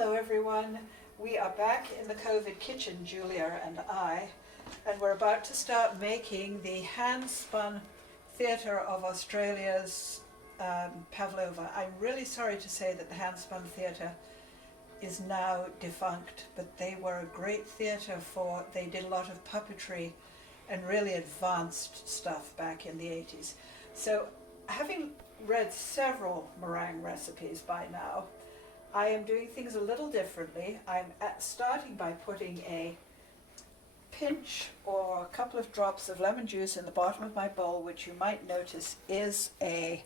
Hello everyone, we are back in the COVID kitchen, Julia and I, and we're about to start making the hand-spun theatre of Australia's Pavlova. I'm really sorry to say that the hand-spun theatre is now defunct, but they were a great theatre they did a lot of puppetry and really advanced stuff back in the 80s. So having read several meringue recipes by now, I am doing things a little differently. I'm starting by putting a pinch or a couple of drops of lemon juice in the bottom of my bowl, which you might notice is a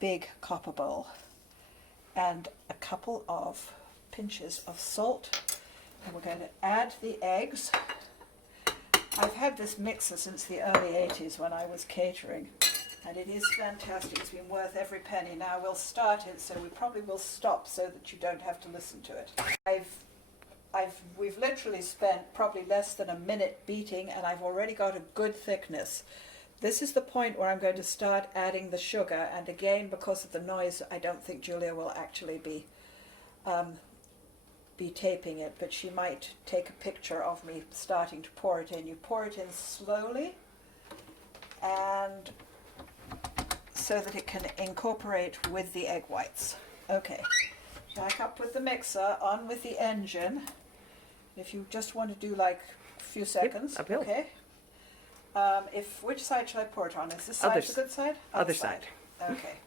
big copper bowl, and a couple of pinches of salt. And we're going to add the eggs. I've had this mixer since the early 80s when I was catering, and it is fantastic. It's been worth every penny. Now we'll start it, so we probably will stop so that you don't have to listen to it. We've literally spent probably less than a minute beating, and I've already got a good thickness. This is the point where I'm going to start adding the sugar, and again, because of the noise, I don't think Julia will actually be taping it, but she might take a picture of me starting to pour it in. You pour it in slowly, and so that it can incorporate with the egg whites. Okay, back up with the mixer, on with the engine. If you just want to do like a few seconds, yep, okay. Which side should I pour it on? Is this side the good side? Other side. Okay.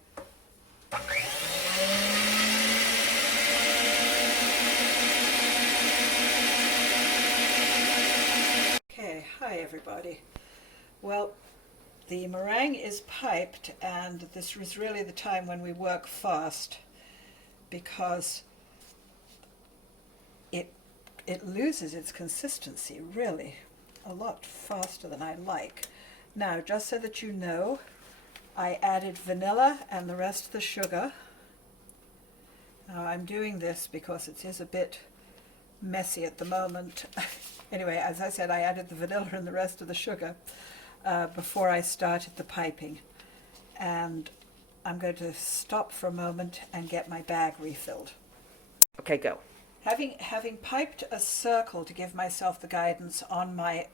Okay, hi everybody. Well, the meringue is piped, and this is really the time when we work fast, because it loses its consistency really a lot faster than I like. Now, just so that you know, I added vanilla and the rest of the sugar. Now, I'm doing this because it is a bit messy at the moment. Anyway, as I said, I added the vanilla and the rest of the sugar before I started the piping, and I'm going to stop for a moment and get my bag refilled. Okay, go. Having piped a circle to give myself the guidance on my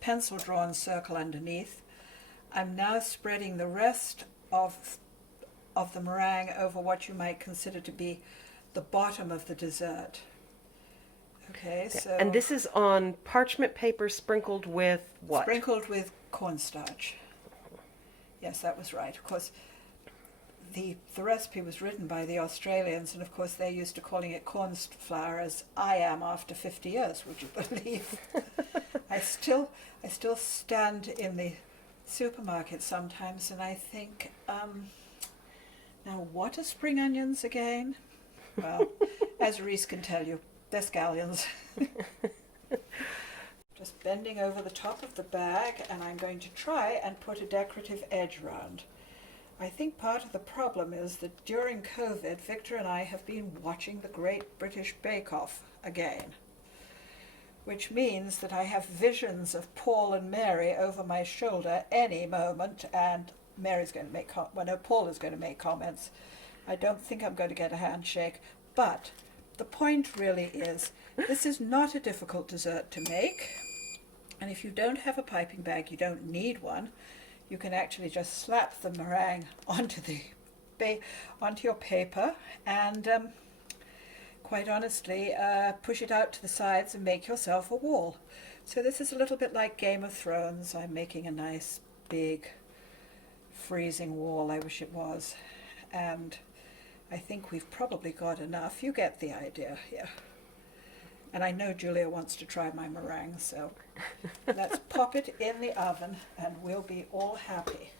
pencil drawn circle underneath, I'm now spreading the rest of the meringue over what you might consider to be the bottom of the dessert. Okay, so... And this is on parchment paper sprinkled with what? Sprinkled with cornstarch. Yes, that was right. Of course, the recipe was written by the Australians, and of course they're used to calling it corn flour, as I am after 50 years, would you believe? I still stand in the supermarket sometimes and I think, now what are spring onions again? Well, as Reese can tell you, they're scallions. Just bending over the top of the bag, and I'm going to try and put a decorative edge around. I think part of the problem is that during COVID, Victor and I have been watching the Great British Bake Off again, which means that I have visions of Paul and Mary over my shoulder any moment, and Mary's going to make Paul is going to make comments. I don't think I'm going to get a handshake, but the point really is, this is not a difficult dessert to make, and if you don't have a piping bag, you don't need one. You can actually just slap the meringue onto your paper and, quite honestly, push it out to the sides and make yourself a wall. So this is a little bit like Game of Thrones. I'm making a nice, big, freezing wall. I wish it was. And I think we've probably got enough. You get the idea here. And I know Julia wants to try my meringue, so let's pop it in the oven and we'll be all happy.